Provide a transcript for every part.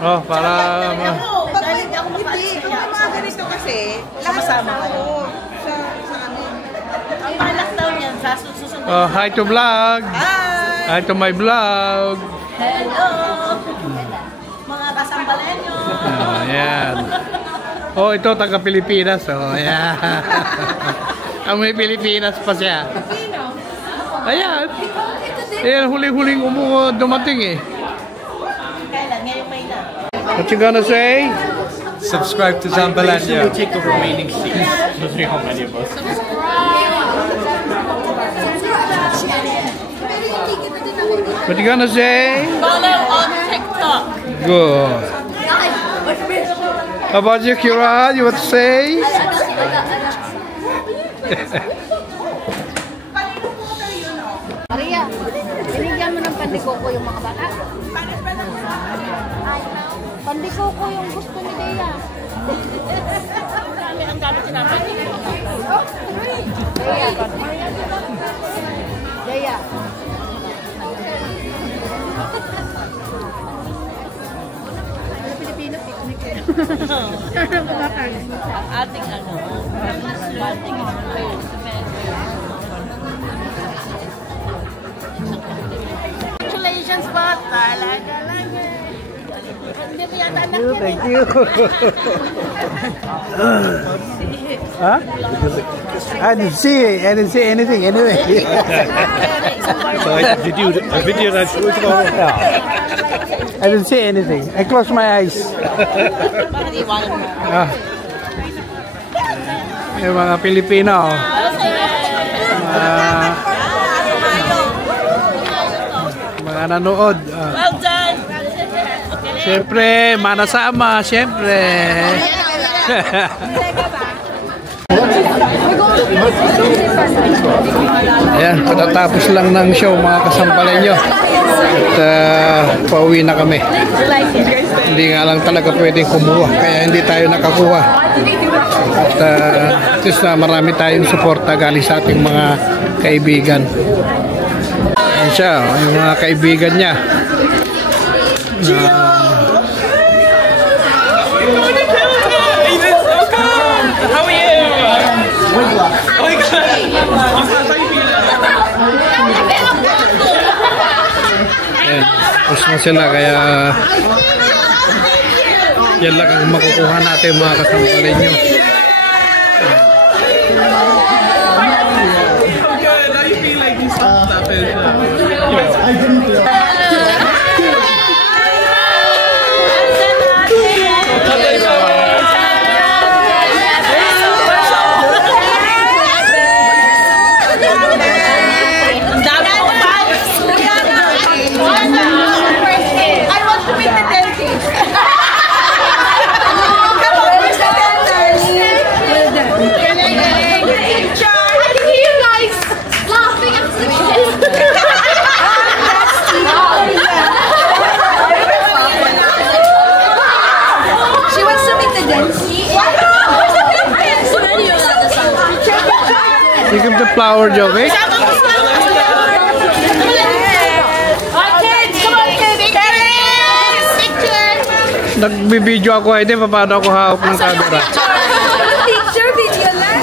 Oh, para... Hindi, pag mga ganito kasi, sama kayo sa amin. Ang mga lockdown yan, sa susunod. Oh, hi to vlog! Hi! Hi to my vlog! Hello! Mga kasambalenyo! Oh, yan. Oh, ito taga Pilipinas. Oh, yan. Ang may Pilipinas pa siya. Ayan. Ayan, huling-huling dumating eh. Kailan? Ngayong May na. What you gonna say? Subscribe to Zambalania. We'll take the remaining seats. Let's see how many of us. What you gonna say? Follow on TikTok. Good. How about you, Kira? You want to say? Maria, binigyan mo ng pandikoko yung mga bata. Pandikoko yung gusto ni Dea. Ang dami sinabi. Dea. Pilipino picnic. Ang ating ano, ating congratulations po, talaga lang eh. Hindi mo yata anak yan. Thank you. Huh? I didn't see anything anyway. So I video that shoot I didn't see anything. I closed my eyes. Bakit iwanan mo? Yung mga Pilipino. Mga nanood. Well done! Siyempre, manasama. Siyempre. Ayan, patatapos lang ng show mga kasampalenyo. At pauwi na kami. Hindi nga lang talaga pwedeng kumuha. Kaya hindi tayo nakakuha. At at least na marami tayong suporta galing sa ating mga kaibigan. Ayan siya, yung mga kaibigan niya. How are you? Oh my God! Ayan, push na sila kaya yan lang ang makukuha natin mga kasampalenyo. Now you feel like these stuff is... Think of the flower, Joey. Nagbibideo ako ay din paano ako hawak ng camera. Picture video lang.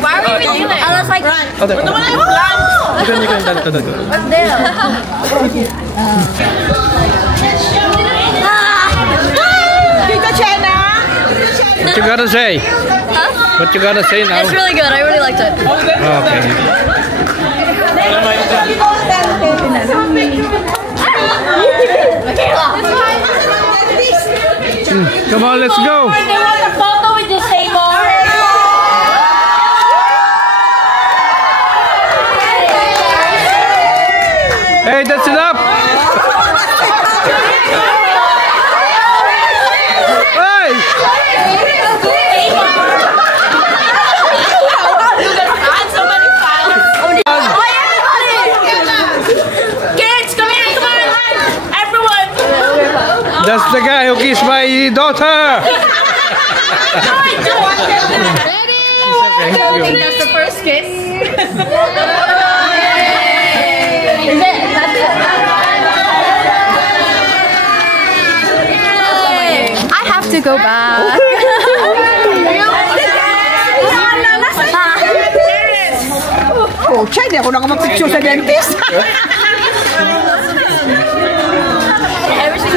Why are we doing it? I was like, You can what's there? Tita Chena! What you gotta say? Huh? What you gotta say now? It's really good. I really liked it. Okay. Come on, let's go. They want a photo with this table. Hey, that's enough. That's the guy who kissed my daughter. Ready? I think that's the first kiss. Is it? That's it. to go back. Oh, chay, di ako nakamapicture sa dentist.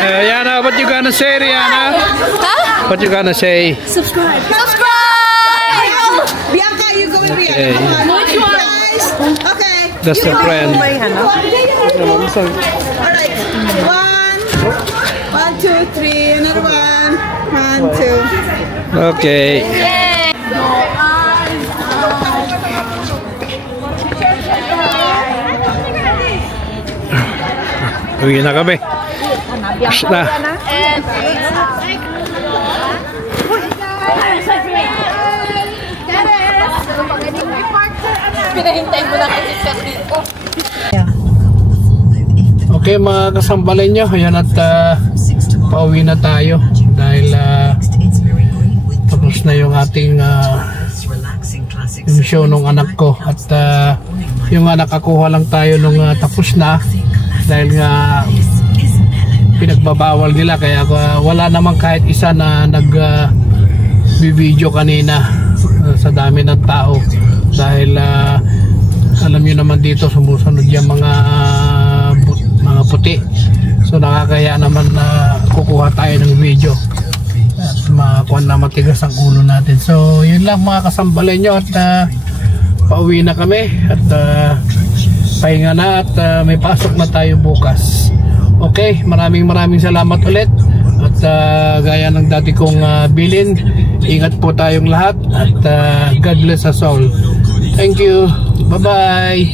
Rihanna, what you gonna say, Rihanna? Huh? What you gonna say? Subscribe. Bianca, you go with Rihanna. Okay. Come on. Which one? Guys. Okay. That's the friend. Alright. 1, 2, 3. Another one. 1, 2. Okay. Uwi na kami. Basta. Pinahintay mo lang kasi sa dito. Okay mga kasambalay nyo, ayan at pauwi na tayo dahil tapos na yung ating yung show nung anak ko at yung nakakuha lang tayo nung tapos na dahil nga pinagbabawal nila kaya wala namang kahit isa na nag-video kanina sa dami ng tao dahil alam nyo naman dito sumusunod yung mga puti, so nakakaya naman na kukuha tayo ng video at makakuha na matigas ang ulo natin. So yun lang mga kasambalay nyo at pauwi na kami at pahinga na at may pasok na tayo bukas. Okay, maraming salamat ulit at gaya ng dati kong bilin, ingat po tayong lahat at God bless us all. Thank you, bye bye.